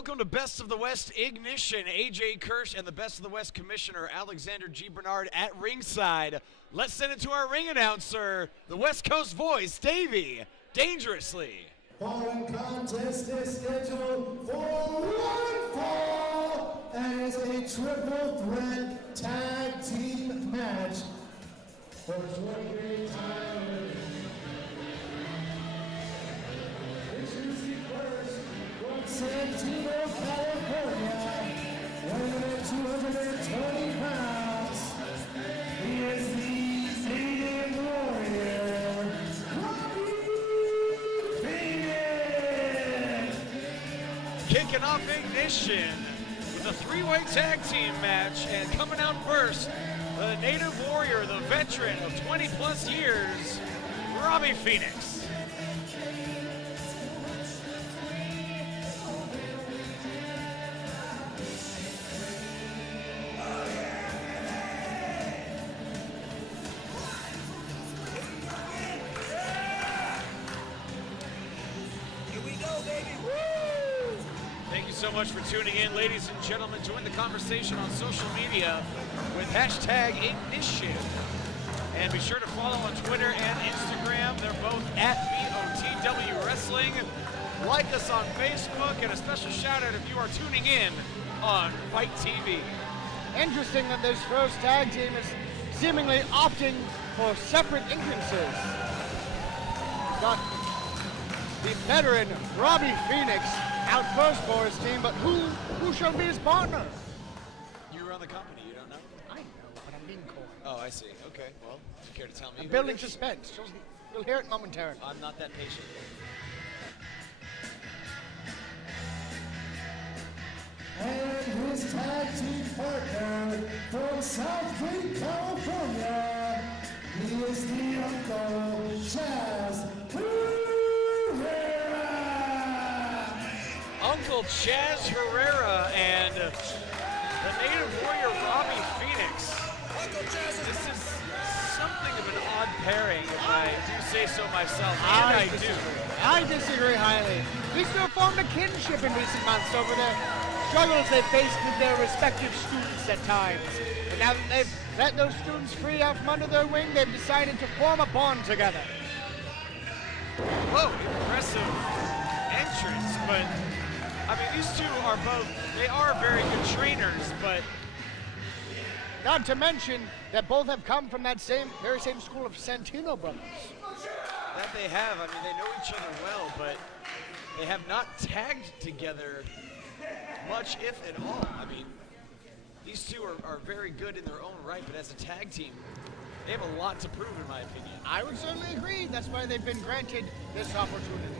Welcome to Best of the West Ignition. AJ Kirsch and the Best of the West Commissioner Alexander G. Bernard at ringside. Let's send it to our ring announcer, the West Coast voice, Davey Dangerously. Following contest is scheduled for one fall and is a triple threat tag team match for 23 time. Introducing first from Santino, California, weighing in 220 pounds. He is the Canadian Warrior, Robby. Kicking off Ignition with a three-way tag team match, and coming out first, the native warrior, the veteran of 20-plus years, Robby Phoenix. So much for tuning in, ladies and gentlemen. Join the conversation on social media with hashtag Ignition. And be sure to follow on Twitter and Instagram. They're both at BOTW Wrestling. Like us on Facebook, and a special shout out if you are tuning in on Fight TV. Interesting that this first tag team is seemingly opting for separate entrances. Got the veteran Robby Phoenix out first for his team, but who shall be his partner? You run the company, you don't know? I know, but I'm being coy. Oh, I see. Okay, well, you care to tell me? I'm building suspense. You'll hear it momentarily. I'm not that patient. And his tag team partner from South Creek, California, he is the Uncle Chaz. Uncle Chaz Herrera and the native warrior Robby Phoenix. This is something of an odd pairing, if I do say so myself, and I do. I disagree highly. These two have formed a kinship in recent months over the struggles they've faced with their respective students at times. And now that they've let those students free out from under their wing, they've decided to form a bond together. Whoa, impressive entrance, but I mean, these two are both, they are very good trainers, but not to mention that both have come from that very same school of Santino brothers. That they have. I mean, they know each other well, but they have not tagged together much, if at all. I mean, these two are very good in their own right, but as a tag team, they have a lot to prove, in my opinion. I would certainly agree. That's why they've been granted this opportunity.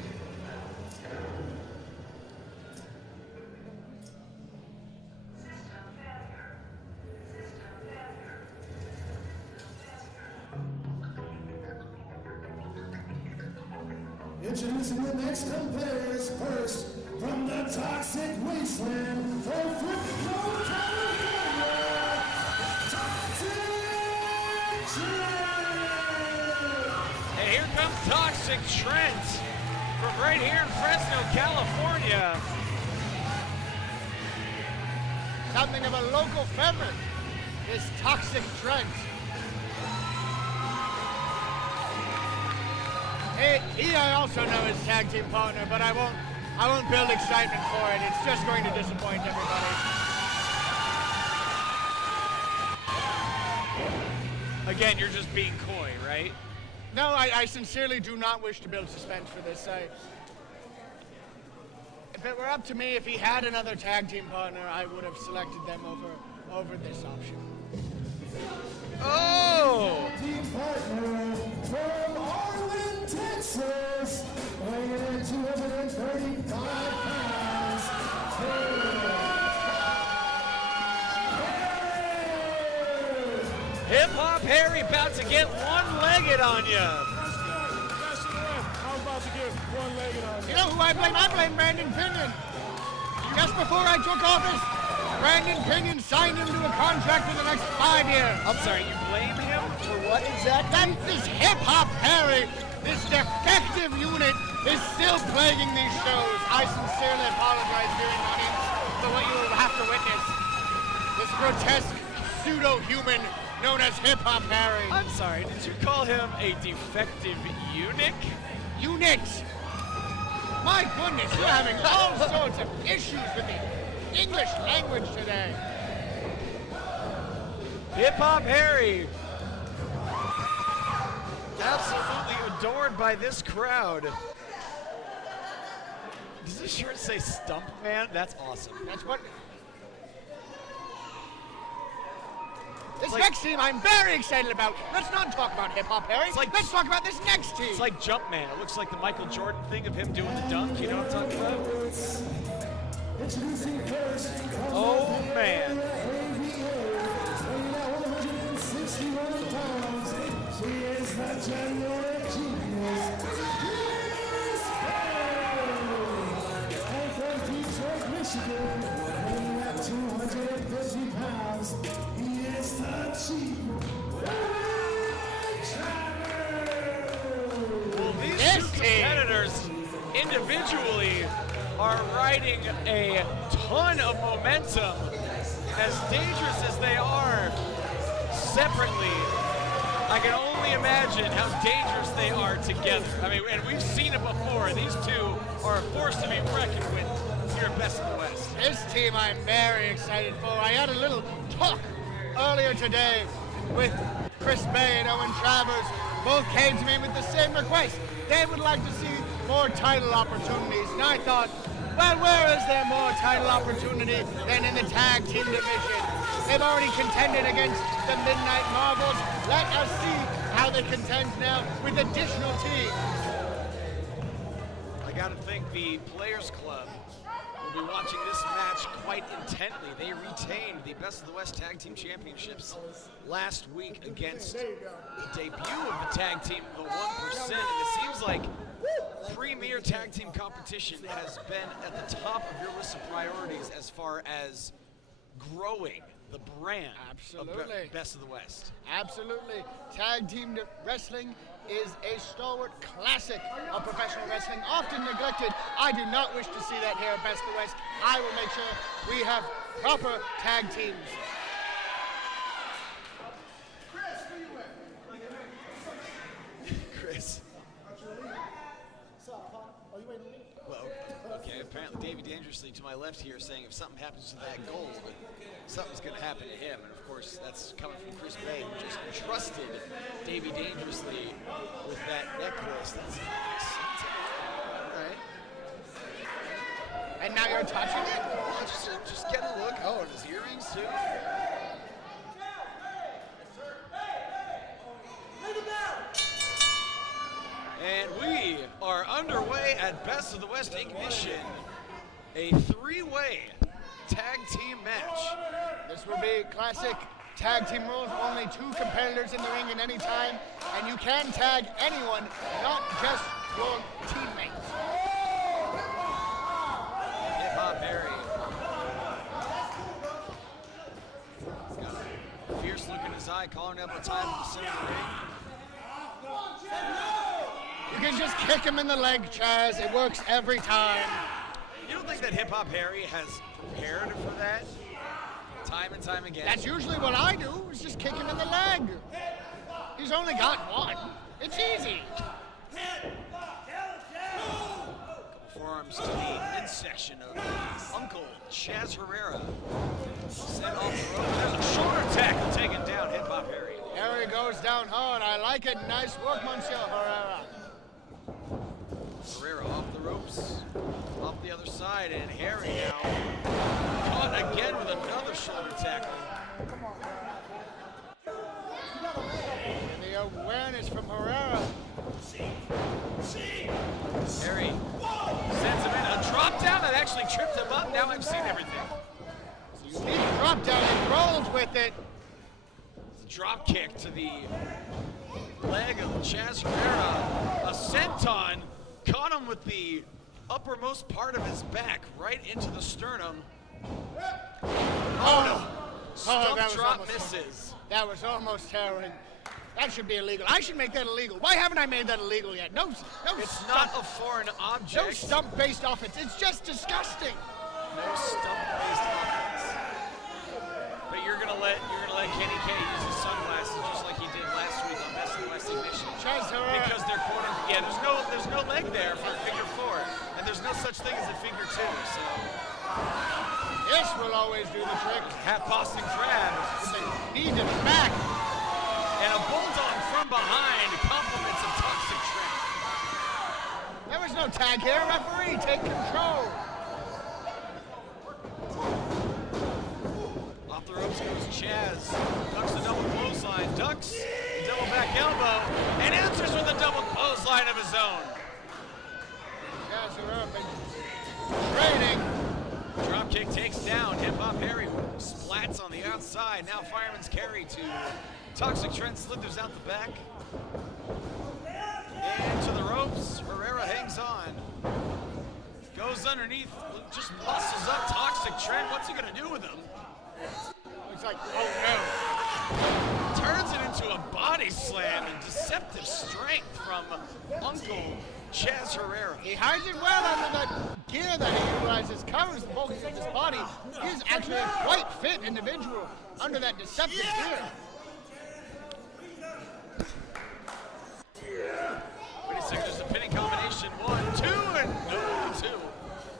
Introducing the next competitors first from the Toxic Wasteland from Fresno, California, Toxic Trent! And here comes Toxic Trent from right here in Fresno, California. Something of a local favorite, this Toxic Trent. He I also know his tag team partner, but I won't build excitement for it. It's just going to disappoint everybody. Again, you're just being coy, right? No, I sincerely do not wish to build suspense for this. If it were up to me, if he had another tag team partner, I would have selected them over this option. Oh! Team partner from Arlen, Texas, weighing in at 235 pounds. Hip Hop Harry about to get one-legged on you. You know who I blame? I blame Brandon Pinion. Just before I took office, Brandon Pinion signed him to a contract for the next 5 years. I'm sorry, you blame him for what exactly? Then this hip-hop Harry, this defective unit, is still plaguing these shows. I sincerely apologize, viewing audience, for what you will have to witness. This grotesque pseudo-human known as hip-hop Harry. I'm sorry, did you call him a defective eunuch? Unit! My goodness, you're having all sorts of issues with the English language today. Hip Hop Harry. Absolutely adored by this crowd. Does this shirt say Stump Man? That's awesome. That's what... This next team I'm very excited about. Let's not talk about Hip Hop Harry. Let's talk about this next team. It's like Jumpman. It looks like the Michael Jordan thing of him doing the dunk. You know what I'm talking about? Introducing first from Oh, man. weighing at 161 pounds. She is the genuine genius. And from Detroit, Michigan, weighing at 250 pounds. He is the Chief. Well, these This two competitors individually are riding a ton of momentum. As dangerous as they are separately, I can only imagine how dangerous they are together. I mean, and we've seen it before. These two are a force to be reckoned with here at Best of the West. This team I'm very excited for. I had a little talk earlier today with Chris Bey and Owen Travers. Both came to me with the same request. They would like to see more title opportunities. And I thought, well, where is there more title opportunity than in the tag team division? They've already contended against the Midnight Marvels. Let us see how they contend now with additional teams. I gotta think the Players Club will be watching this match quite intently. They retained the Best of the West Tag Team Championships last week against the debut of the tag team, the 1%. And it seems like premier tag team competition has been at the top of your list of priorities as far as growing the brand Absolutely. of Best of the West. Absolutely. Tag team wrestling is a stalwart classic of professional wrestling, often neglected. I do not wish to see that here at Best of the West. I will make sure we have proper tag teams. Chris. Well, okay, apparently Davey Dangerously to my left here saying if something happens to that gold, something's going to happen to him. And of course, that's coming from Chris Bey, who just entrusted Davey Dangerously with that necklace. That's nice. All right. And now you're touching it? Just get a look. Oh, and his earrings too. And we are underway at Best of the West Ignition, a three-way tag team match. This will be classic tag team rules. Only two competitors in the ring at any time, and you can tag anyone, not just your teammates. Hip-hop Harry. He's got a fierce look in his eye, calling up a time in the center of the ring. You can just kick him in the leg, Chaz. It works every time. You don't think that Hip-hop Harry has prepared for that time and time again? That's usually what I do, is just kick him in the leg. He's only got one. It's easy. Forearms to the midsection of Uncle Chaz Herrera. Set off the rope. There's a shoulder tackle taken down. Hip-hop Harry. Harry goes down hard. I like it. Nice work, Monsieur Herrera. Herrera off the ropes, off the other side, and Harry now caught again with another shoulder tackle. And the awareness from Herrera. Harry sends him in. A drop down that actually tripped him up. Now I've seen everything. He dropped down and rolls with it. It's a drop kick to the leg of Chaz Herrera. A senton caught him with the uppermost part of his back right into the sternum. Oh no! Stump drop misses. That was almost harrowing. That should be illegal. I should make that illegal. Why haven't I made that illegal yet? No, It's stump. not a foreign object. No stump-based offense. It's just disgusting. No stump-based offense. But you're gonna let Kenny K use his sunglasses just like he did last week on Best of West Ignition. Chaz Herrera. Because they're cornered. Yeah, there's no leg there for figure 4, and there's no such thing as a figure 2. So This will always do the trick. half Boston crab Knees in the back. and a bulldog from behind compliments of Toxic Trent. There was no tag here. Referee, take control. Off the ropes goes Chaz. Ducks the double clothesline. Ducks the double back elbow and answers with a double clothesline of his own. Chaz Herrera been training. Dropkick takes down Hip-Hop Harry. Splats on the outside. Now fireman's carry to Toxic Trent. Slithers out the back. Into the ropes. Herrera hangs on. Goes underneath. Just muscles up Toxic Trent. What's he going to do with him? Looks like, oh Turns it into a body slam and deceptive strength from Uncle Chaz Herrera. no. He hides it well under that gear that he utilizes, covers the bulk of his body. He's actually a quite fit individual under that deceptive gear. Wait a second, there's a pinning combination. 1, 2, and no 2.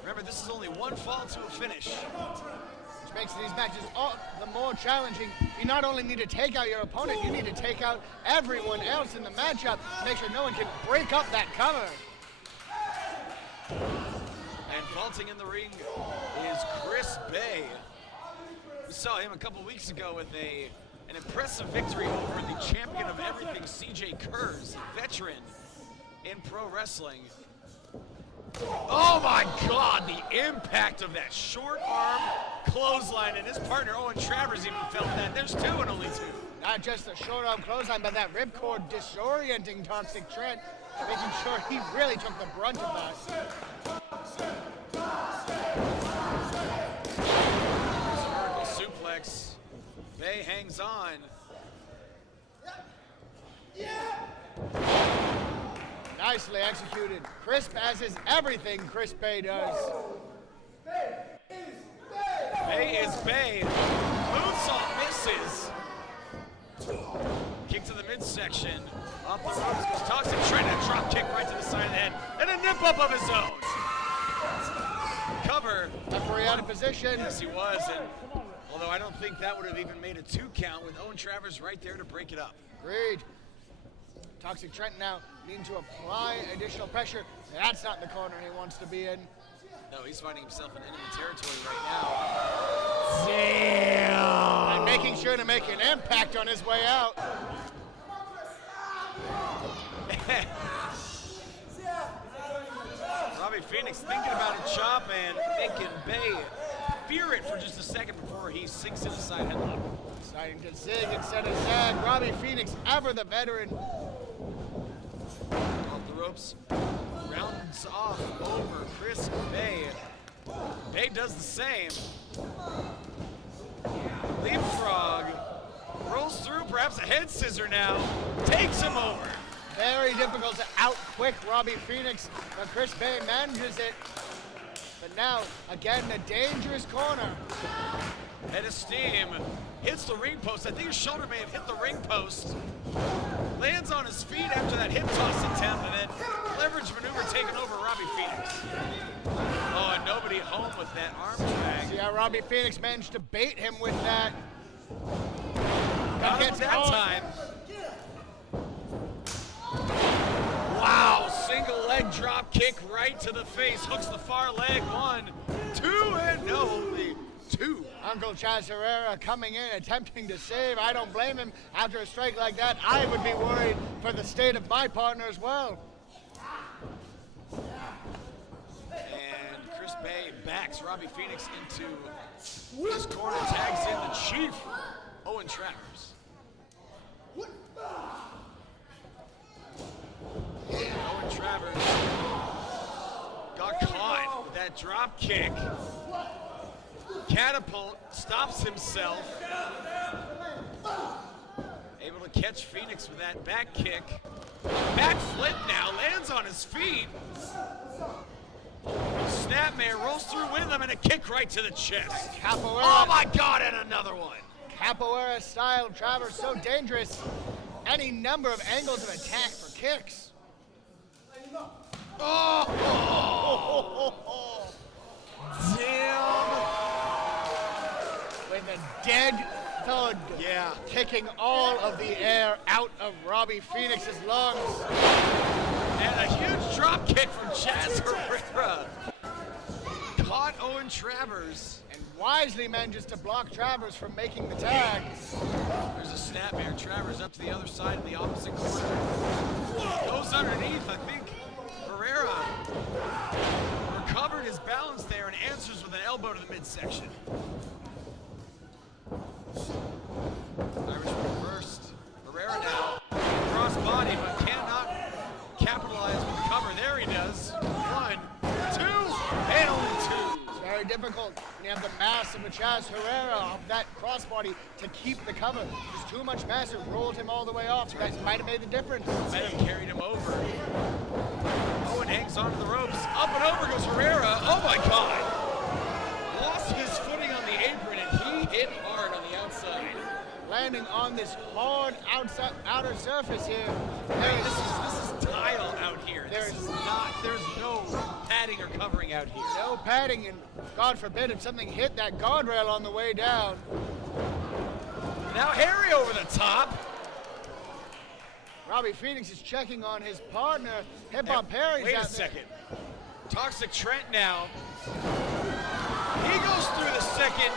Remember, this is only one fall to a finish. Which makes these matches all the more challenging. You not only need to take out your opponent, you need to take out everyone else in the matchup. Make sure no one can break up that cover. And vaulting in the ring is Chris Bey. We saw him a couple weeks ago with an impressive victory over the champion of everything, CJ Kurz, a veteran in pro wrestling. Oh my God, the impact of that short arm clothesline, and his partner Owen Travers even felt that. There's 2 and only 2. Not just a short arm clothesline, but that ripcord disorienting Toxic Trent, making sure he really took the brunt of that. Vertical suplex. Bey hangs on. Nicely executed. Crisp as is everything Chris Bey does. Bey is Bey. Moonsault misses. Kick to the midsection. Off the ropes goes Toxic Trent. A drop kick right to the side of the head. And a nip up of his own. Cover. Referee out of position. Yes, he was. And although I don't think that would have even made a 2 count with Owen Travers right there to break it up. Agreed. Toxic Trent now needing to apply additional pressure. That's not the corner he wants to be in. No, he's finding himself in enemy territory right now. And making sure to make an impact on his way out. Robby Phoenix thinking about a chop and making Bey fear it for just a second before he sinks in a side headlock. Deciding to zig instead of zag. Robby Phoenix, ever the veteran. Off the ropes. Rounds off over Chris Bey. Bey does the same. Leapfrog. Rolls through, perhaps a head scissor now. Takes him over. Very difficult to out-quick Robby Phoenix, but Chris Bey manages it. But now, again, a dangerous corner. Head of steam. Hits the ring post. I think his shoulder may have hit the ring post. Lands on his feet after that hip toss attempt, and then leverage maneuver taken over Robby Phoenix. Oh, and nobody home with that arm drag. See how Robby Phoenix managed to bait him with that. Got him that time. Wow, single leg drop kick right to the face. Hooks the far leg. 1, 2, and no, only 2. Uncle Chaz Herrera coming in, attempting to save. I don't blame him. After a strike like that, I would be worried for the state of my partner as well. And Chris Bey backs Robby Phoenix into his corner, tags in the Chief, Owen Travers. Owen Travers got caught with that drop kick. Catapult stops himself. Able to catch Phoenix with that back kick. Back flip now, lands on his feet. Snapmare rolls through with him and a kick right to the chest. Capoeira. Oh my God, and another one. Capoeira style Travers, so dangerous. Any number of angles of attack for kicks. Oh! Damn! With a dead thud. Yeah. Taking all of the air out of Robby Phoenix's lungs. And a huge drop kick from Chaz Herrera. Caught Owen Travers. And wisely manages to block Travers from making the tag. There's a snapmare. Travers up to the other side in the opposite corner. Goes underneath. I think Herrera recovered his balance there and answers with an elbow to the midsection. Irish reversed. Herrera now cross body, but cannot capitalize with the cover. There he does. 1, 2, and only 2. It's very difficult when you have the mass of a Chaz Herrera of that crossbody to keep the cover. There's too much mass. It rolled him all the way off. That might have made the difference. Might have carried him over. Owen hangs onto the ropes. Up and over goes Herrera. Oh my God. Lost his footing on the apron and he hit hard on the outside. Landing on this hard outer surface here. This is tile out here. There's no padding or covering out here. No padding, and God forbid if something hit that guardrail on the way down. Now Harry over the top. Robby Phoenix is checking on his partner. Hip Hop Harry's Wait out a second. Toxic Trent now. He goes through the second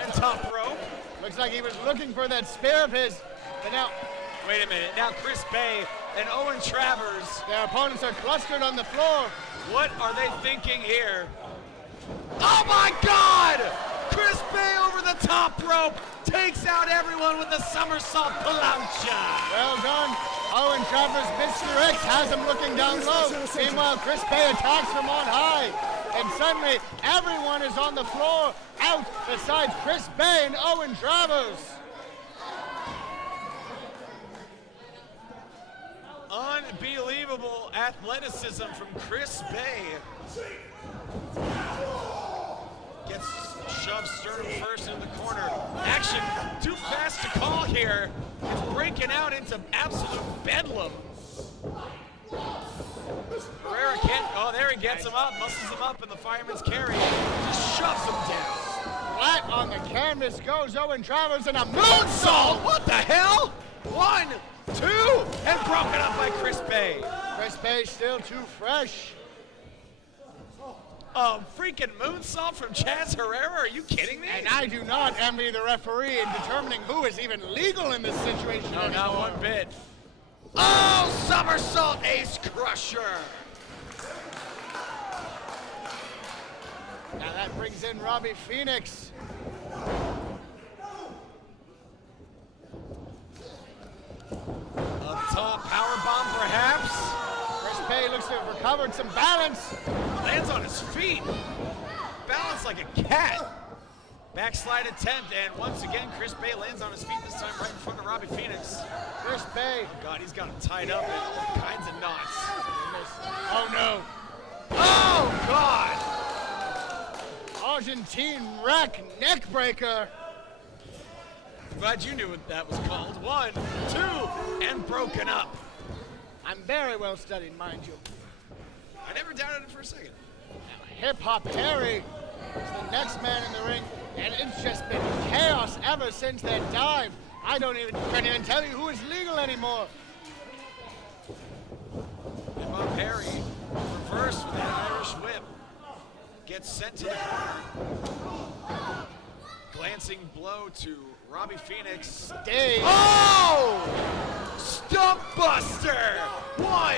and top rope. Looks like he was looking for that spear of his, but now... Wait a minute. Now Chris Bey and Owen Travers. Their opponents are clustered on the floor. What are they thinking here? Oh my God! Chris Bey over the top rope takes out everyone with the somersault plancha. Well done. Owen Travers, Mr. X has him looking down low. Meanwhile, Chris Bey attacks from on high. And suddenly, everyone is on the floor, out besides Chris Bey and Owen Travers. Unbelievable athleticism from Chris Bey. Gets shoved sternum first into the corner. Action too fast to call here. It's breaking out into absolute bedlam. Herrera can't, oh there he gets him up, muscles him up in the fireman's carry. Just shoves him down. Flat on the canvas goes Owen Travers and a moonsault! What the hell? 1, 2, and broken up by Chris Bey. Chris Bey still too fresh. A freaking moonsault from Chaz Herrera? Are you kidding me? And I do not envy the referee in determining who is even legal in this situation No, anymore. not one bit. Oh, somersault ace crusher. Now that brings in Robby Phoenix. Up top, power bomb perhaps. Chris Bey looks to have recovered some balance. Lands on his feet. Balanced like a cat. Backslide attempt, and once again, Chris Bey lands on his feet, this time right in front of Robby Phoenix. Chris Bey. God, he's got him tied up in all kinds of knots. Oh no. Oh, God! Argentine rack neck breaker. Glad you knew what that was called. 1, 2, and broken up. I'm very well studied, mind you. I never doubted it for a second. Hip Hop Harry is the next man in the ring, and it's just been chaos ever since that dive. I can't even tell you who is legal anymore. Hip Hop Harry reversed with that Irish whip. Gets sent to the corner. Glancing blow to Robby Phoenix. Dave. Oh! Stump buster! 1,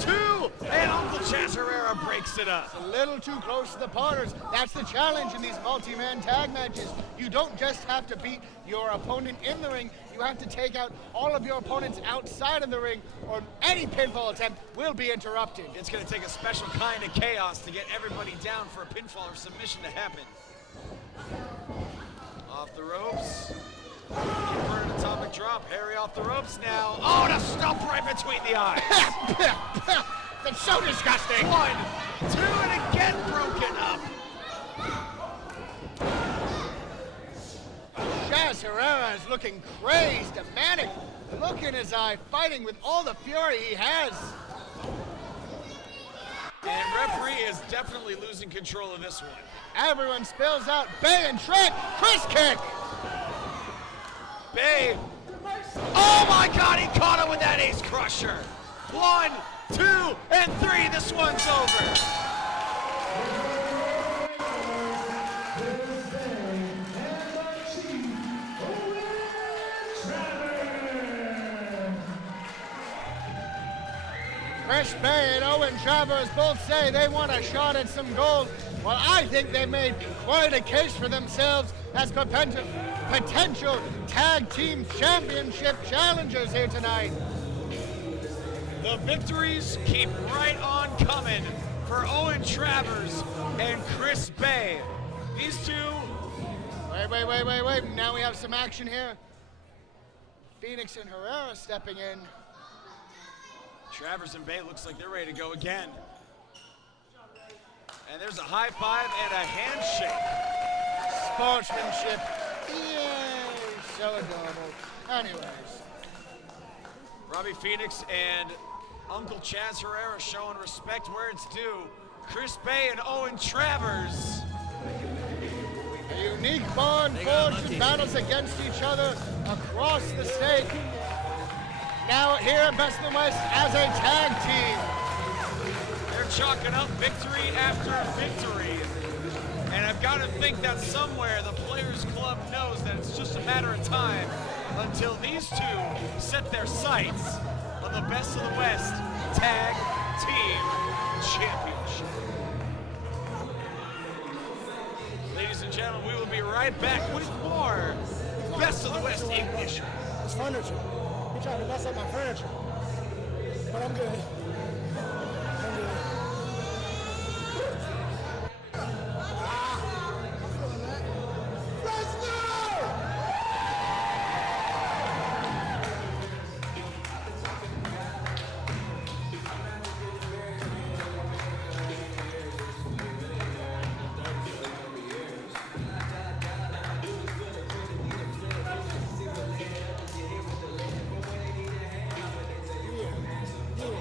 2, and Uncle Chaz Herrera breaks it up. A little too close to the partners. That's the challenge in these multi-man tag matches. You don't just have to beat your opponent in the ring, you have to take out all of your opponents outside of the ring, or any pinfall attempt will be interrupted. It's going to take a special kind of chaos to get everybody down for a pinfall or submission to happen. Off the ropes. Inverted atomic drop. Harry off the ropes now. Oh, the stump right between the eyes. That's so disgusting. 1, 2, and again broken up. Chaz Herrera is looking crazed, a manic look in his eye, fighting with all the fury he has. And referee is definitely losing control of this one. Everyone spills out. Bey and Trent, Chris kick. Bey. Oh my God, he caught him with that ace crusher. 1, 2, and 3. This one's over. Chris Bey and Owen Travers both say they want a shot at some gold. Well, I think they made quite a case for themselves as potential tag team championship challengers here tonight. The victories keep right on coming for Owen Travers and Chris Bey. These two. Wait. Now we have some action here. Phoenix and Herrera stepping in. Travers and Bey looks like they're ready to go again. And there's a high five and a handshake. Sportsmanship. Yay, so adorable. Anyways. Robby Phoenix and Uncle Chaz Herrera showing respect where it's due. Chris Bey and Owen Travers. A unique bond forged in battles against each other across the state. Now here at Best of the West as a tag team. They're chalking up victory after victory. And I've got to think that somewhere the Players Club knows that it's just a matter of time until these two set their sights on the Best of the West Tag Team Championship. Ladies and gentlemen, we will be right back with more Best of the West Ignition. It's furniture. He tried to mess up my furniture. But I'm good.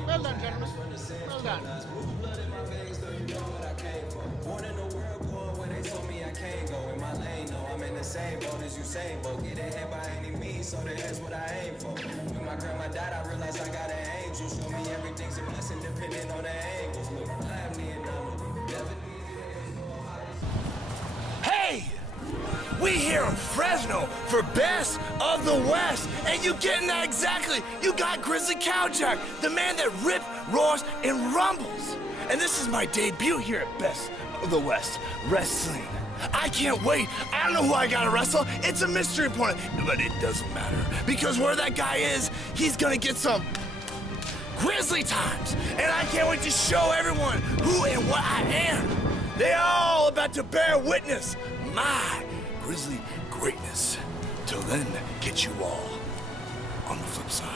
Well done, gentlemen. Well done. Born in a world war where they told me I can't go in my lane. No, I'm in the same boat as Usain Bolt. Get ahead by any means, so that's what I aim for. When my grandma died, I realized I got an angel. Show me everything's a blessing depending on the angles. Look, I'm the anomaly. Hey! We here in Fresno for Best of the West, and you getting that exactly. You got Grizzly Kal Jak, the man that rips, roars, and rumbles. And this is my debut here at Best of the West Wrestling. I can't wait. I don't know who I gotta wrestle. It's a mystery opponent, but it doesn't matter because where that guy is, he's gonna get some Grizzly times, and I can't wait to show everyone who and what I am. They're all about to bear witness my Grizzly greatness. Till then, catch you all on the flip side.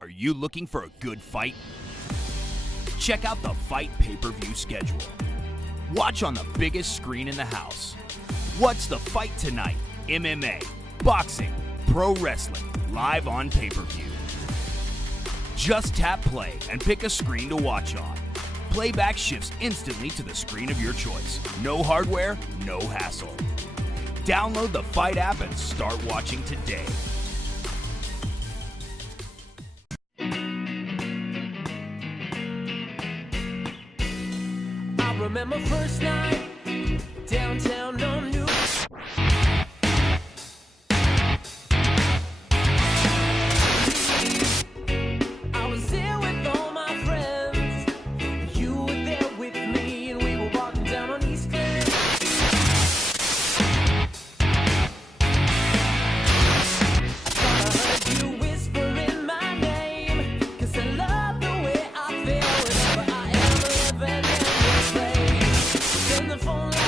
Are you looking for a good fight? Check out the Fight pay-per-view schedule. Watch on the biggest screen in the house. What's the fight tonight? MMA, boxing, pro wrestling, live on pay-per-view. Just tap play and pick a screen to watch on. Playback shifts instantly to the screen of your choice. No hardware, no hassle. Download the Fight app and start watching today. Remember first night downtown on New. I was there with all my friends. You were there with me, and we were walking down on East Glen. I thought I heard you whispering my name, 'cause I love the way I feel whenever I am living in this place. In the phone line.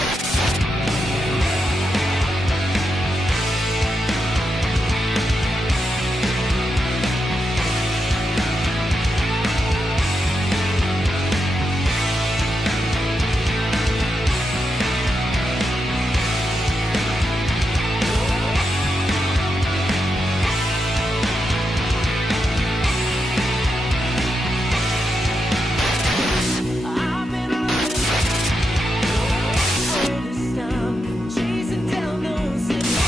I've been running all this time, chasing down those cities.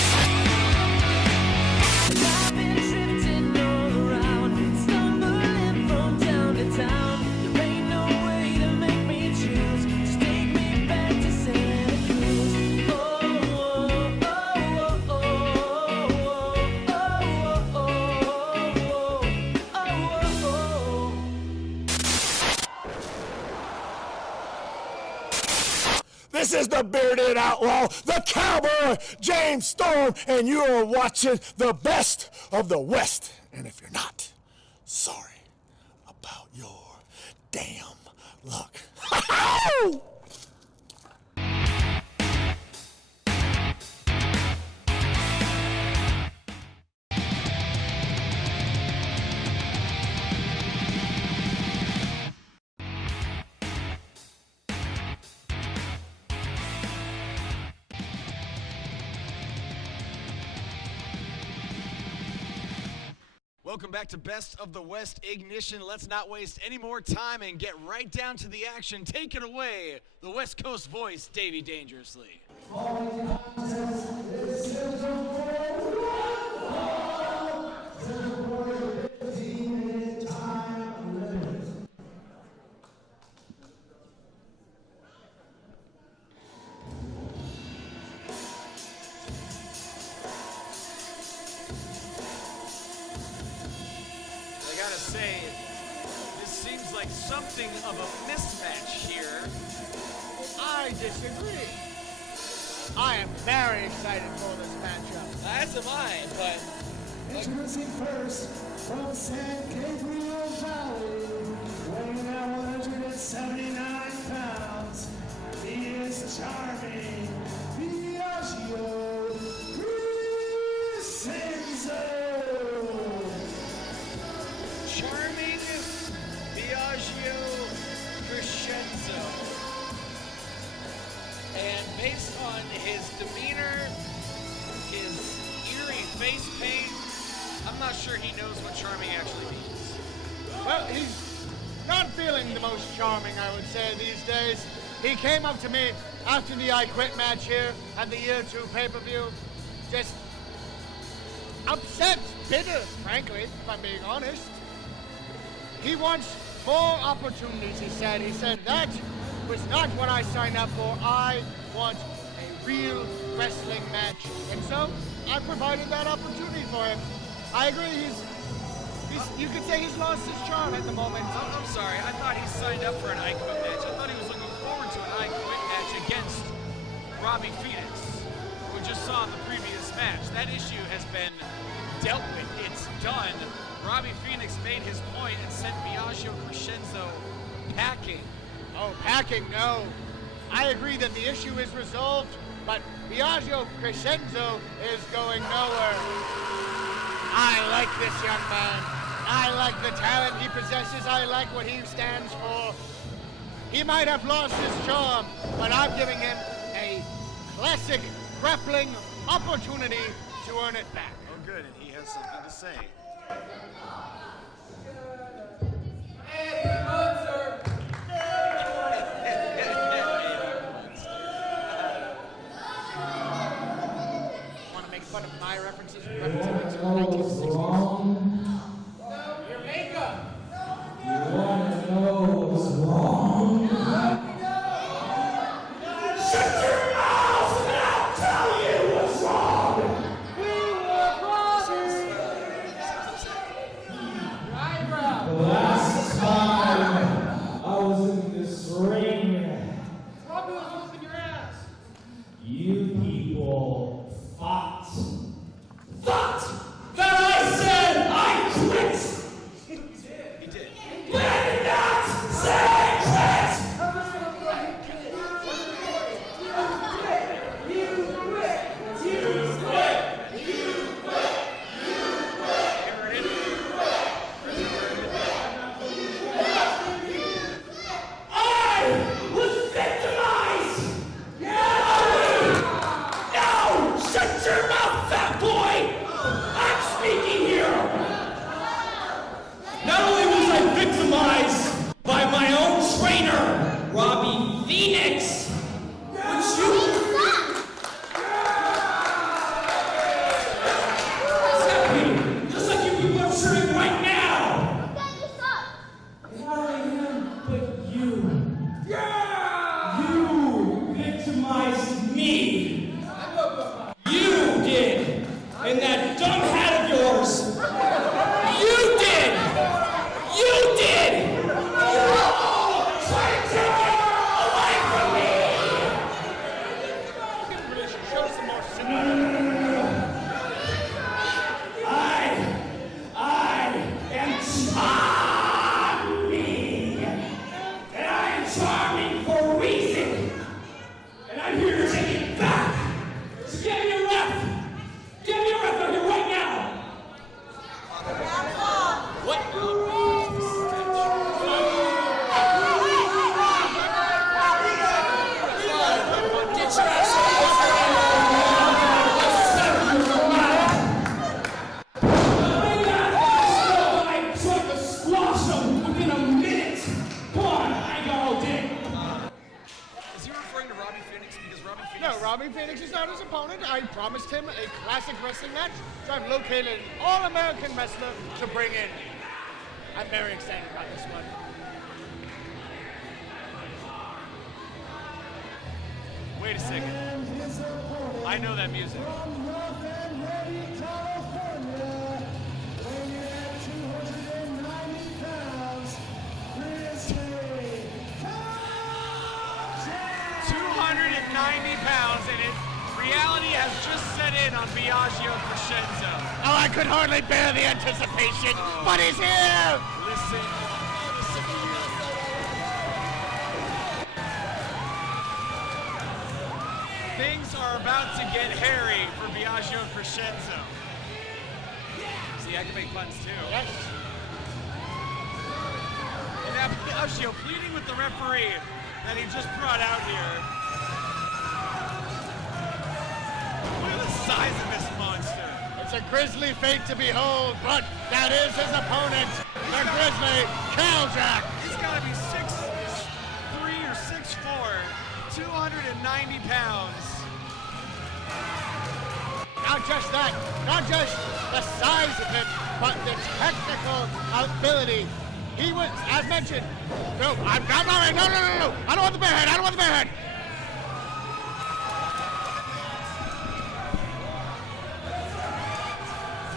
I've been drifting all around, stumbling from town to town. There ain't no way to make me choose. Just take me back to Santa Cruz. Oh, oh, oh, oh, oh, oh, oh, oh, oh. This is the bearded outlaw, the cowboy, James Storm, and you are watching the best of the West. And if you're not, sorry about your damn luck. Welcome back to Best of the West Ignition. Let's not waste any more time and get right down to the action. Take it away, the West Coast voice, Davey Dangerously. I gotta say, this seems like something of a mismatch here. I disagree. I am very excited for this matchup. As am I, but Introducing first, from San Gabriel Valley, weighing out 179 pounds, he is charming Biagio Crescenzo. charming Biagio Crescenzo. And based on his demeanor his eerie face paint. I'm not sure he knows what charming actually means. Well, he's not feeling the most charming, I would say, these days. He came up to me after the I Quit match here at the Year 2 pay-per-view. Just upset, bitter, frankly, if I'm being honest. He wants more opportunities, he said. He said, that was not what I signed up for. I want a real wrestling match. And so, I provided that opportunity for him. I agree, you could say he's lost his charm at the moment. I'm sorry, I thought he signed up for an I Quit match. I thought he was looking forward to an I Quit match against Robby Phoenix, who we just saw in the previous match. That issue has been dealt with. It's done. Robby Phoenix made his point and sent Biagio Crescenzo packing. Oh, packing, no. I agree that the issue is resolved, but Biagio Crescenzo is going nowhere. I like this young man. I like the talent he possesses. I like what he stands for. He might have lost his charm, but I'm giving him a classic grappling opportunity to earn it back. Oh, good, and he has something to say. Want to make fun of my references to the 1960s? Your makeup. You want to know what's wrong? Shut your mouth and I'll tell you what's wrong. The last time I was in this ring, Robby was whooping your ass. you people fought. Fought! That I said I quit! He did. But I did not say quit! I was victimized! No! Shut your mouth, fat boy! I'm speaking here! Not only was I victimized by my own trainer, Robby Phoenix, which you... What's happening? Just like you people are cheering right now! Not only him, but you. Yeah! You victimized me! You did! In that dumb hat of yours! You did! You did! You try to take it away from me! Show some more sympathy. I am charming! And I am charming for a reason! And I'm here to take it back! So give me a ref! Give me a ref out here right now! I tried to squash him within a minute! Come on, I ain't got all day! Is he referring to Robby Phoenix? Because Robby Phoenix... No, Robby Phoenix is not his opponent. I promised him a classic wrestling match, so I've located an all-American wrestler to bring in. I'm very excited about this one. Wait a second. I know that music. £290 in it. Reality has just set in on Biagio Crescenzo. Oh, I could hardly bear the anticipation, but he's here! Listen to you. Things are about to get hairy for Biagio Crescenzo. See, I can make puns too. Yes. And now Biagio pleading with the referee that he just brought out here. Look at the size of this a grisly fate to behold, but that is his opponent, the Grizzly Kal Jak. He's got to be 6'3" or 6'4", 290 pounds. Not just that, not just the size of him, but the technical ability. He was, as mentioned, no, I don't want the bare head, I don't want the bare head.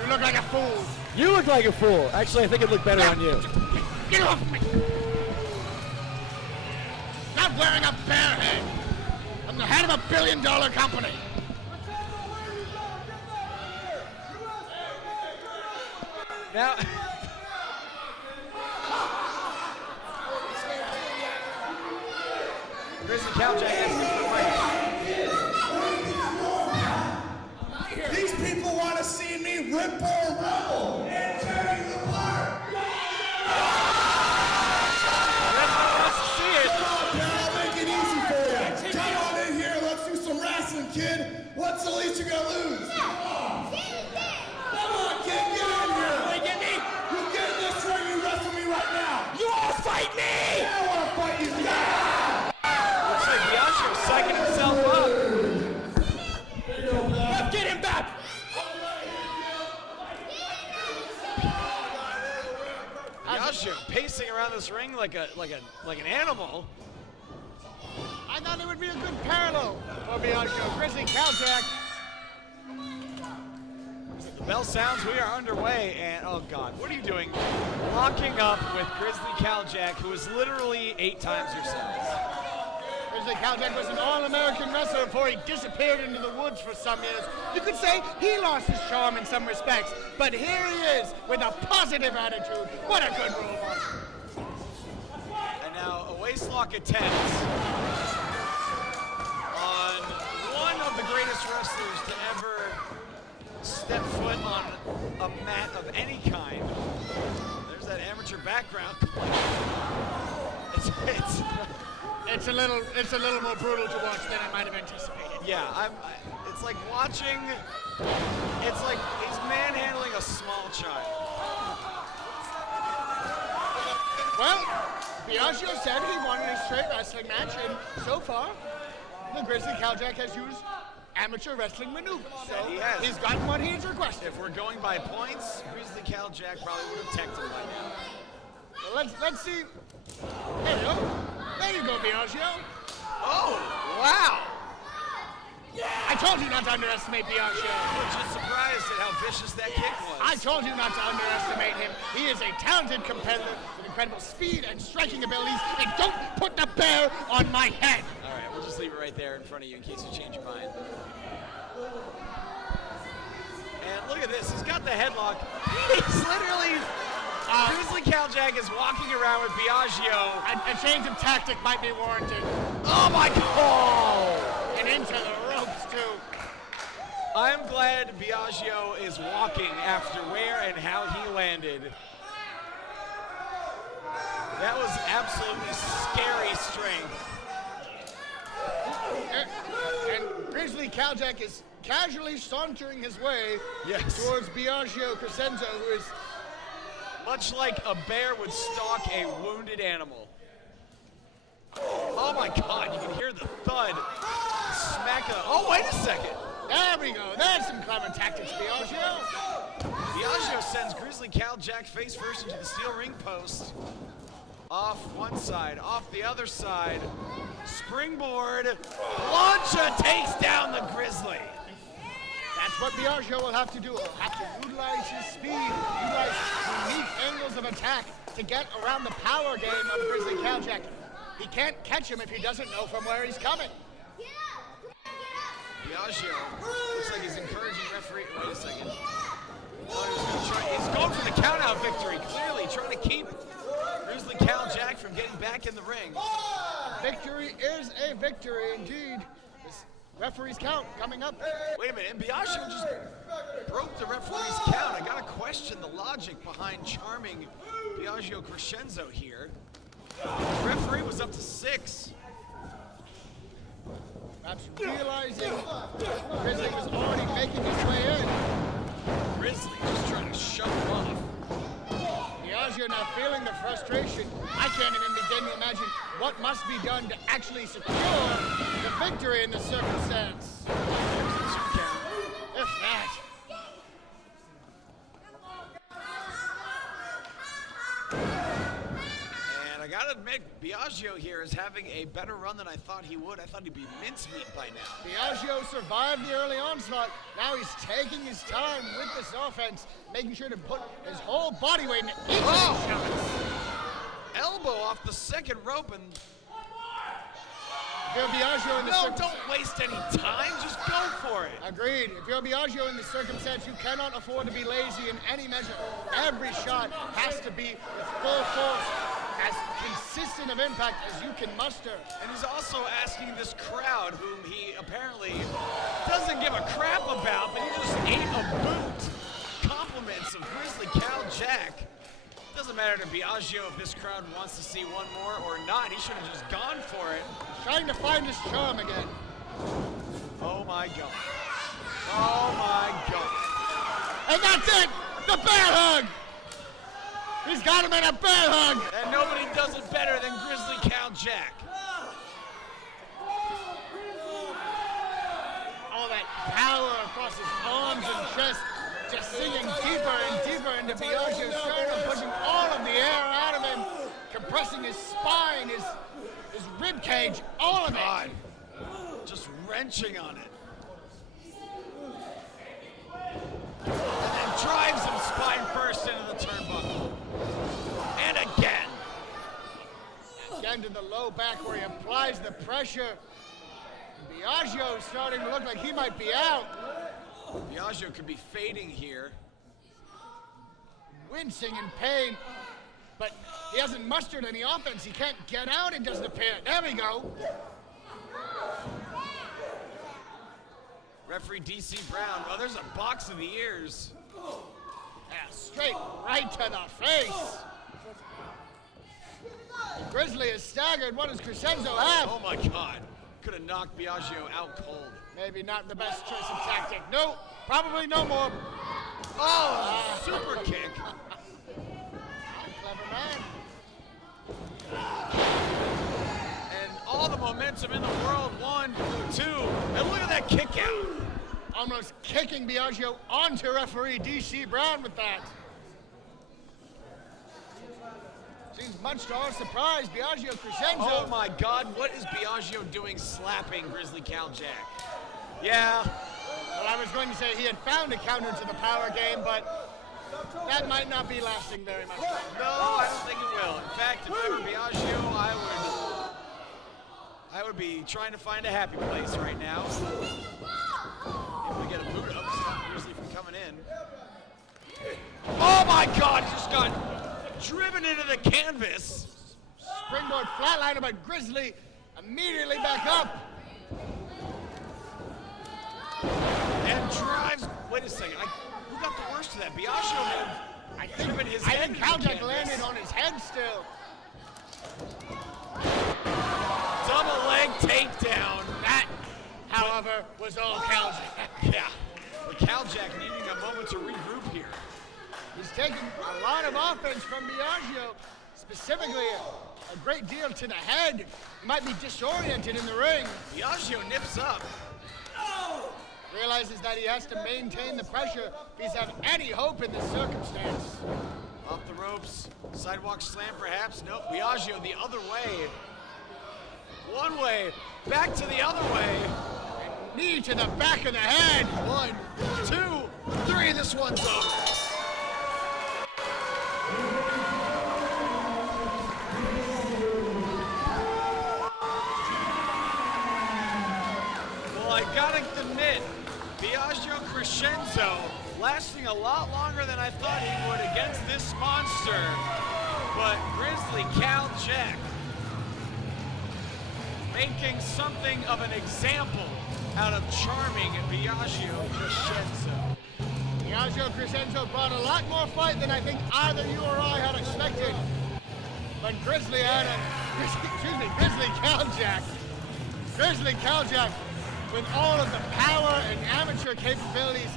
You look like a fool. You look like a fool. Actually, I think it looked better on you. Get off me! Not wearing a bare head. I'm the head of a billion-dollar company. Now, Grizzly Kal Jak has to fight. These people want to see me rip or rebel and tear you apart. Let's see it. I'll make it easy for you. Come on in here, let's do some wrestling, kid. What's the least you're gonna lose? Come on, kid, get in here. You get me? You get in this ring, you wrestle me right now. You wanna fight me? Yeah, I wanna fight you. Looks like Biagio psyching himself up. Let's get him back. Biagio pacing around this ring like an animal. I thought it would be a good parallel for Biagio. Grizzly Kal Jak. The bell sounds, we are underway, and oh God, what are you doing? Locking up with Grizzly Kal Jak, who is literally 8 times your size. Grizzly Kal Jak was an all-American wrestler before he disappeared into the woods for some years. You could say he lost his charm in some respects, but here he is with a positive attitude. What a good role model. And now a waistlock attempts on one of the greatest wrestlers to ever step foot on a mat of any kind. There's that amateur background. It's a little more brutal to watch than I might have anticipated. Yeah, it's like watching, it's like he's manhandling a small child. Well, Biagio said he wanted a straight wrestling match, and so far, the Grizzly Kal Jak has used amateur wrestling maneuvers. So he has. he's gotten what he's requested. If we're going by points, Grizzly Kal Jak probably would have teched him by now. Well, let's see. There you go. There you go, Biagio. Oh, wow! I told you not to underestimate Biagio. I'm just surprised at how vicious that kick was. I told you not to underestimate him. He is a talented competitor with incredible speed and striking abilities. And don't put the bear on my head. All right, we'll just leave it right there in front of you in case you change your mind. And look at this. He's got the headlock. He's literally... Grizzly Kal Jak is walking around with Biagio. A change of tactic might be warranted. Oh my God! And into the ropes, too. I'm glad Biagio is walking after where and how he landed. That was absolutely scary strength. And Grizzly Kal Jak is casually sauntering his way Yes. towards Biagio Crescenzo, who is... Much like a bear would stalk a wounded animal. Oh my God, you can hear the thud. Smack the, oh wait a second. There we go. There's some clever tactics, Biagio. Biagio sends Grizzly Kal Jak face first into the steel ring post. Off one side, off the other side. Springboard. Plancha takes down the Grizzly. That's what Biagio will have to do. He'll have to utilize his speed, utilize unique angles of attack to get around the power game of Grizzly Kal Jak. He can't catch him if he doesn't know from where he's coming. Biagio looks like he's encouraging referee. Wait a second. He's going for the count-out victory, clearly trying to keep Grizzly Kal Jak from getting back in the ring. Victory is a victory indeed. This referee's count coming up. Wait a minute, and Biagio just broke the referee's count. I gotta question the logic behind charming Biagio Crescenzo here. The referee was up to 6. Perhaps realizing Grizzly was already making his way in. Grizzly just trying to shove him off. Biagio now feeling the frustration. I can't even begin to imagine what must be done to actually secure the victory in this circumstance. If that. And I gotta admit, Biagio here is having a better run than I thought he would. I thought he'd be mincemeat by now. Biagio survived the early onslaught. Now he's taking his time with this offense, making sure to put his whole body weight into each of his shots. Elbow off the second rope and If you're Biagio in this no, don't waste any time. Just go for it. Agreed. If you're Biagio in this circumstance, you cannot afford to be lazy in any measure. Every shot has to be with full force, as consistent of impact as you can muster. And he's also asking this crowd, whom he apparently doesn't give a crap about, but he just ate a boot. Compliments of Grizzly Kal Jak. Doesn't matter to Biagio if this crowd wants to see one more or not. He should have just gone for it. Trying to find his charm again. Oh my God. Oh my God. And that's it! The bear hug! He's got him in a bear hug! And nobody does it better than Grizzly Kal Jak. All that power across his arms and chest, just sinking deeper and deeper into Biagio's sternum, pushing all of the air out of him, compressing his spine, his rib cage, all of it. Just wrenching on it. And then drives him spine first into the turnbuckle. And again. Again to the low back where he applies the pressure. Biagio is starting to look like he might be out. Biagio could be fading here. Wincing in pain, but he hasn't mustered any offense. He can't get out, it doesn't appear. There we go. Referee DC Brown. Oh, there's a box of the ears. Yeah, straight right to the face. Grizzly is staggered. What does Crescenzo have? Oh my God. Could have knocked Biagio out cold. Maybe not the best choice of tactic. No, probably no more. Oh, super kick. Clever man. And all the momentum in the world. 1, 2, and look at that kick out. Almost kicking Biagio onto referee DC Brown with that. Seems much to our surprise, Biagio Crescenzo. Oh my God, what is Biagio doing slapping Grizzly Kal Jak? Yeah. Well, I was going to say he had found a counter to the power game, but that might not be lasting very much. No, I don't think it will. In fact, if I were Biagio, I would be trying to find a happy place right now. Able to get a boot up, stop Grizzly from coming in. Oh my God, just got driven into the canvas. Springboard flatliner, but Grizzly immediately back up. And drives. Wait a second. Who got the worst of that? Biagio had driven his head into the Kal Jak canvas. landed on his head still. Double leg takedown. That, however, was all Kal Jak. Yeah. But Kal Jak needing a moment to regroup here. He's taking a lot of offense from Biagio, specifically a great deal to the head. He might be disoriented in the ring. Biagio nips up. Realizes that he has to maintain the pressure if he's have any hope in this circumstance. Off the ropes. Sidewalk slam perhaps. Nope. Biagio the other way. One way. Back to the other way. Knee to the back of the head. 1, 2, 3. This one's over. Well, I gotta admit, Biagio Crescenzo lasting a lot longer than I thought he would against this monster. But Grizzly Kal Jak making something of an example out of charming Biagio Crescenzo. Biagio Crescenzo brought a lot more fight than I think either you or I had expected. But Grizzly Kal Jak. Grizzly Kal Jak, with all of the power and amateur capabilities,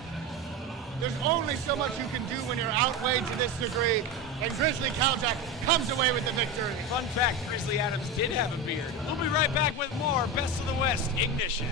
there's only so much you can do when you're outweighed to this degree, and Grizzly Kal Jak comes away with the victory. Fun fact, Grizzly Adams did have a beard. We'll be right back with more Best of the West Ignition.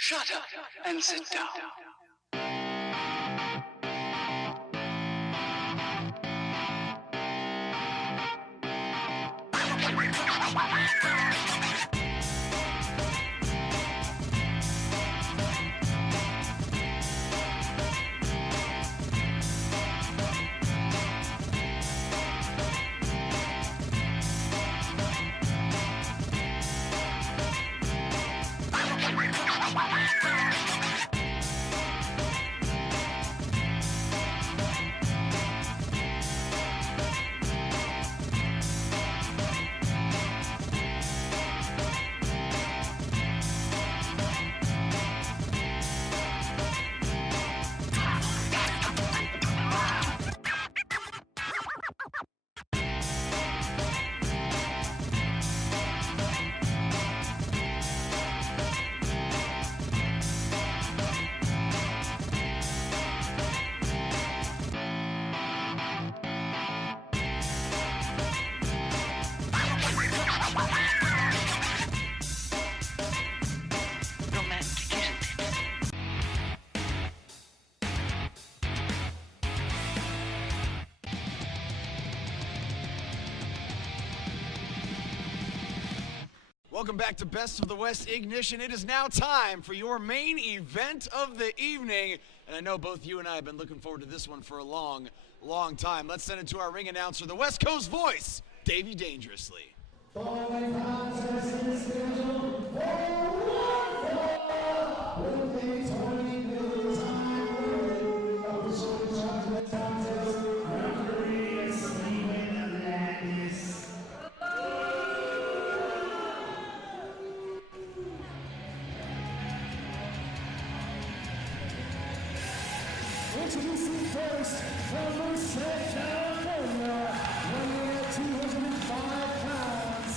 Shut up and sit down. Welcome back to Best of the West Ignition. It is now time for your main event of the evening. And I know both you and I have been looking forward to this one for a long, long time. Let's send it to our ring announcer, the West Coast voice, Davey Dangerously. Introducing first, from Sledge, California, 205 pounds,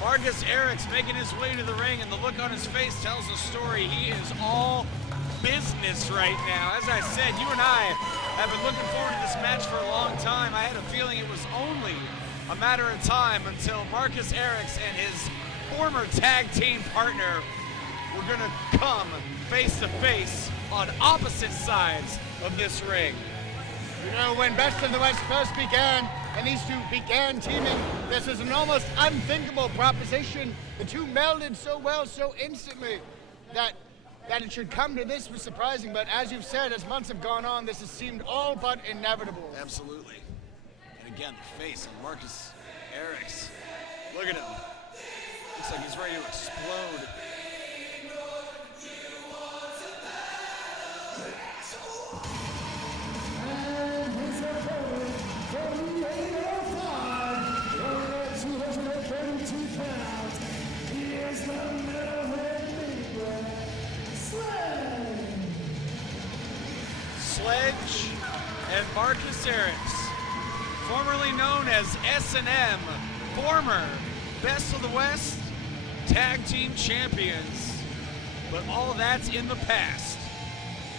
Marcus Eriks making his way to the ring, and the look on his face tells a story. He is all business right now. As I said, you and I have been looking forward to this match for a long time. I had a feeling it was only a matter of time until Marcus Eriks and his former tag team partner were gonna come face to face on opposite sides of this ring. You know, when Best of the West first began, and these two began teaming, this was an almost unthinkable proposition. The two melded so well, so instantly, that it should come to this was surprising. But as you've said, as months have gone on, this has seemed all but inevitable. Absolutely. And again, the face of Marcus Eriks. Look at him. Looks like he's ready to explode. And his opponent from the 805, weighing at 232 pounds, he is the middleweight leader, Sledge and Marcus Eriks, formerly known as S&M, former Best of the West tag team champions, but all that's in the past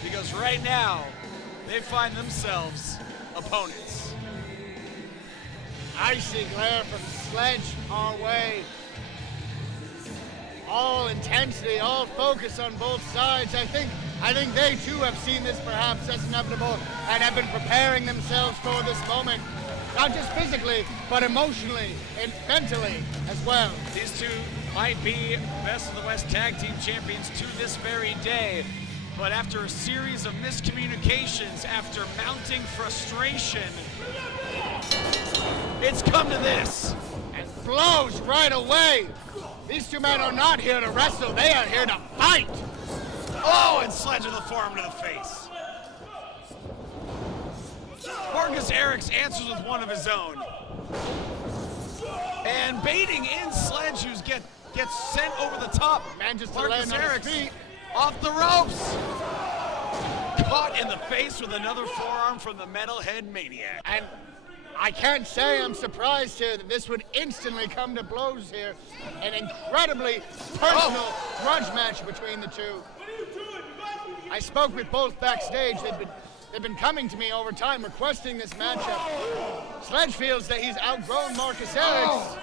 because right now they find themselves opponents. Icy glare from Sledge our way. All intensity, all focus on both sides. I think they too have seen this perhaps as inevitable and have been preparing themselves for this moment. Not just physically, but emotionally and mentally as well. These two might be Best of the West Tag Team Champions to this very day, but after a series of miscommunications, after mounting frustration, it's come to this. And blows right away. These two men are not here to wrestle, they are here to fight. Oh, and Sledge with a forearm to the face. Marcus Eriks answers with one of his own. And baiting in Sledge, who gets sent over the top. Man just Marcus land on his Eriks feet. off the ropes. Caught in the face with another forearm from the Metalhead Maniac. And I can't say I'm surprised here that this would instantly come to blows here. An incredibly personal grudge match between the two. I spoke with both backstage. They've been coming to me over time requesting this matchup. Sledge feels that he's outgrown Marcus Eriks.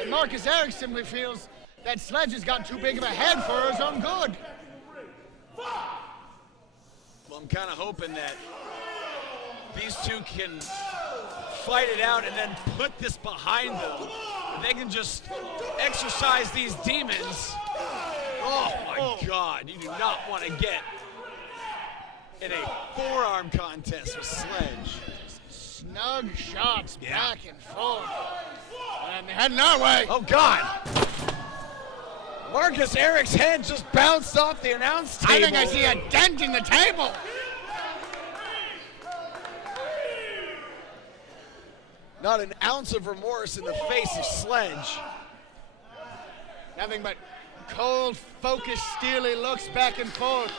And Marcus Eriks simply feels that Sledge has got too big of a head for his own good. Well, I'm kind of hoping that these two can fight it out and then put this behind them. They can just exercise these demons. Oh my God, you do not want to get in a forearm contest with Sledge. Snug shots back and forth. And they're heading our way. Oh God. Marcus Eriks' head just bounced off the announce table. I think I see a dent in the table. Not an ounce of remorse in the face of Sledge. Nothing but cold, focused, steely looks back and forth.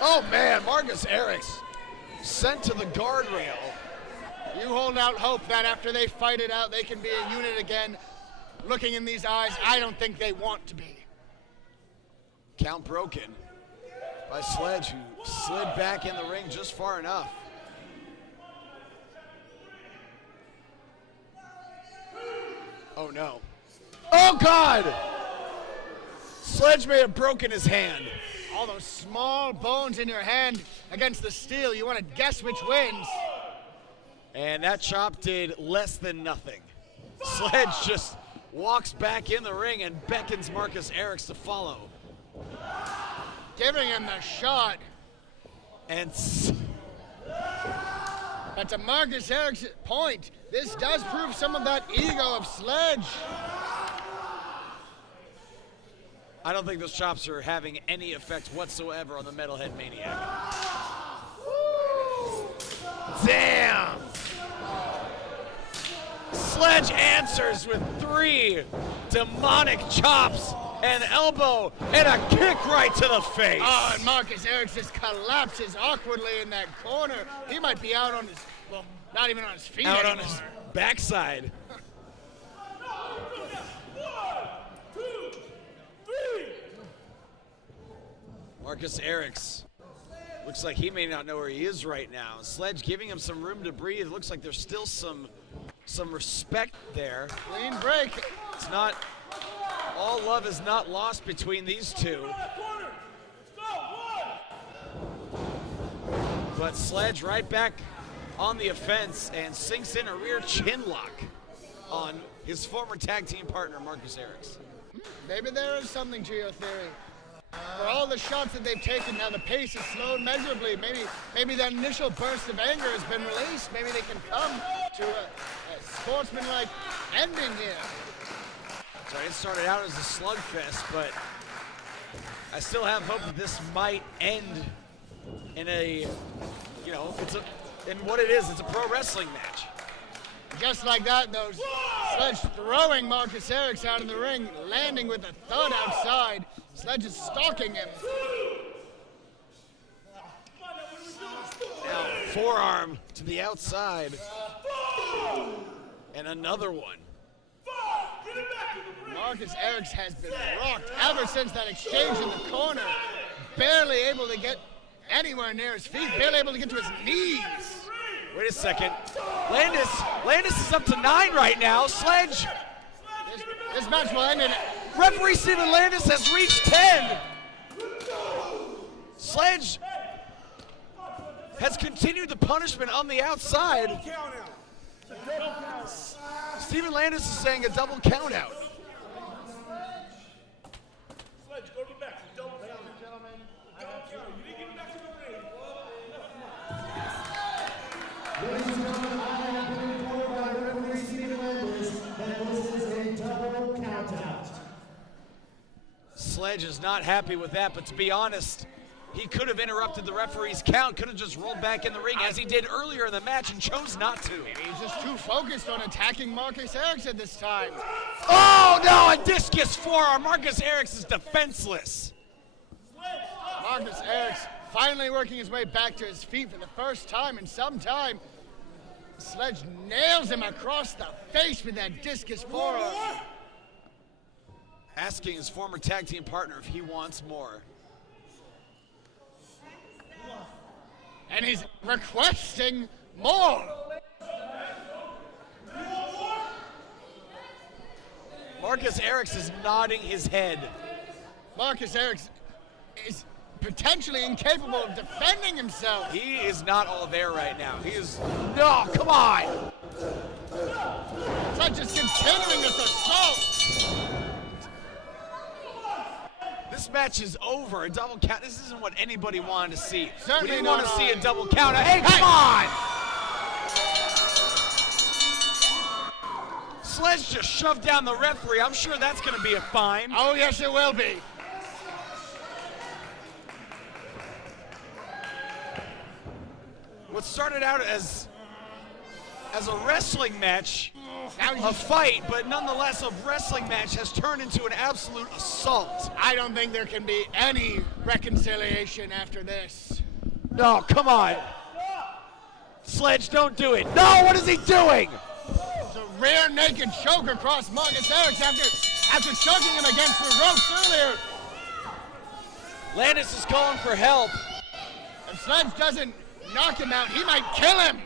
Oh man, Marcus Eriks sent to the guardrail. You hold out hope that after they fight it out, they can be a unit again. Looking in these eyes, I don't think they want to be. Count broken by Sledge, who slid back in the ring just far enough. Oh no. Oh God! Sledge may have broken his hand. All those small bones in your hand against the steel, you want to guess which wins. And that chop did less than nothing. Sledge just walks back in the ring and beckons Marcus Eriks to follow. Giving him the shot. And But to Marcus Eriks' point, this does prove some of that ego of Sledge. I don't think those chops are having any effect whatsoever on the Metalhead Maniac. Damn! Sledge answers with 3 demonic chops, an elbow, and a kick right to the face. Oh, and Marcus Eriks just collapses awkwardly in that corner. He might be out on his, well, not even on his feet Out anymore. on his backside. Marcus Eriks looks like he may not know where he is right now. Sledge giving him some room to breathe. Looks like there's still some respect there. Clean break. It's not, all love is not lost between these two. But Sledge right back on the offense and sinks in a rear chin lock on his former tag team partner, Marcus Eriks. Maybe there is something to your theory. For all the shots that they've taken, now the pace has slowed measurably. Maybe that initial burst of anger has been released. Maybe they can come to a sportsmanlike ending here. So it started out as a slugfest, but I still have hope that this might end in a, you know, in what it is, it's a pro wrestling match. Just like that, though, Sledge throwing Marcus Eriks out of the ring, landing with a thud outside. Sledge is stalking him. Now, forearm to the outside. And another one. Marcus Eriks has been rocked ever since that exchange in the corner. Barely able to get anywhere near his feet, barely able to get to his knees. Wait a second. Landis is up to 9 right now. Sledge. This match will end in... Referee Steven Landis has reached 10. Sledge has continued the punishment on the outside. Steven Landis is saying a double count out. Ladies and gentlemen, I have been informed by referee Steven Landis that this is a double count out. Sledge is not happy with that, but to be honest, he could have interrupted the referee's count, could have just rolled back in the ring as he did earlier in the match and chose not to. Maybe he's just too focused on attacking Marcus Eriks at this time. Oh no, a discus forearm. Marcus Eriks is defenseless. Marcus Eriks finally working his way back to his feet for the first time in some time. Sledge nails him across the face with that discus forearm. Asking his former tag team partner if he wants more. And he's requesting more. Marcus Eriks is nodding his head. Marcus Eriks is potentially incapable of defending himself. He is not all there right now. He is, no, come on. Sledge is continuing this assault. This match is over. A double count. This isn't what anybody wanted to see. Certainly we didn't not want to on. see a double count. Hey, come on! Sledge just shoved down the referee. I'm sure that's going to be a fine. Oh, yes, it will be. What started out as a wrestling match, Now a he's- fight, but nonetheless a wrestling match has turned into an absolute assault. I don't think there can be any reconciliation after this. No, come on. Sledge, don't do it. No, what is he doing? It's a rear naked choke across Marcus Eriks after choking him against the ropes earlier. Landis is calling for help. If Sledge doesn't knock him out, he might kill him.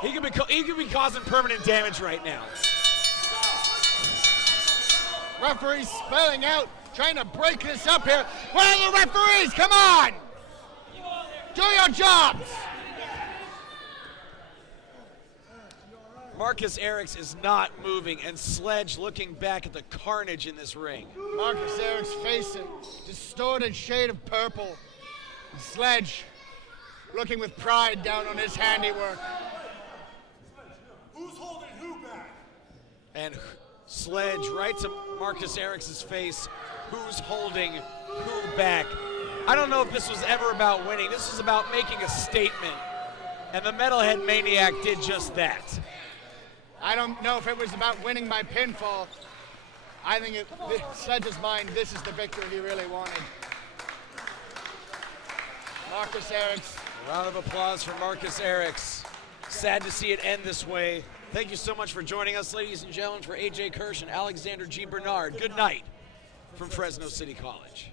He could be causing permanent damage right now. Referees spelling out, trying to break this up here. Where are the referees? Come on! Do your jobs! Marcus Eriks is not moving, and Sledge looking back at the carnage in this ring. Marcus Eriks facing distorted shade of purple. Sledge looking with pride down on his handiwork. Who's holding who back? And Sledge right to Marcus Eriks' face. Who's holding who back? I don't know if this was ever about winning. This was about making a statement. And the Metalhead Maniac did just that. I don't know if it was about winning by pinfall. I think in Sledge's mind, this is the victory he really wanted. Marcus Eriks. A round of applause for Marcus Eriks. Sad to see it end this way. Thank you so much for joining us, ladies and gentlemen, for AJ Kirsch and Alexander G. Bernard. Good night from Fresno City College.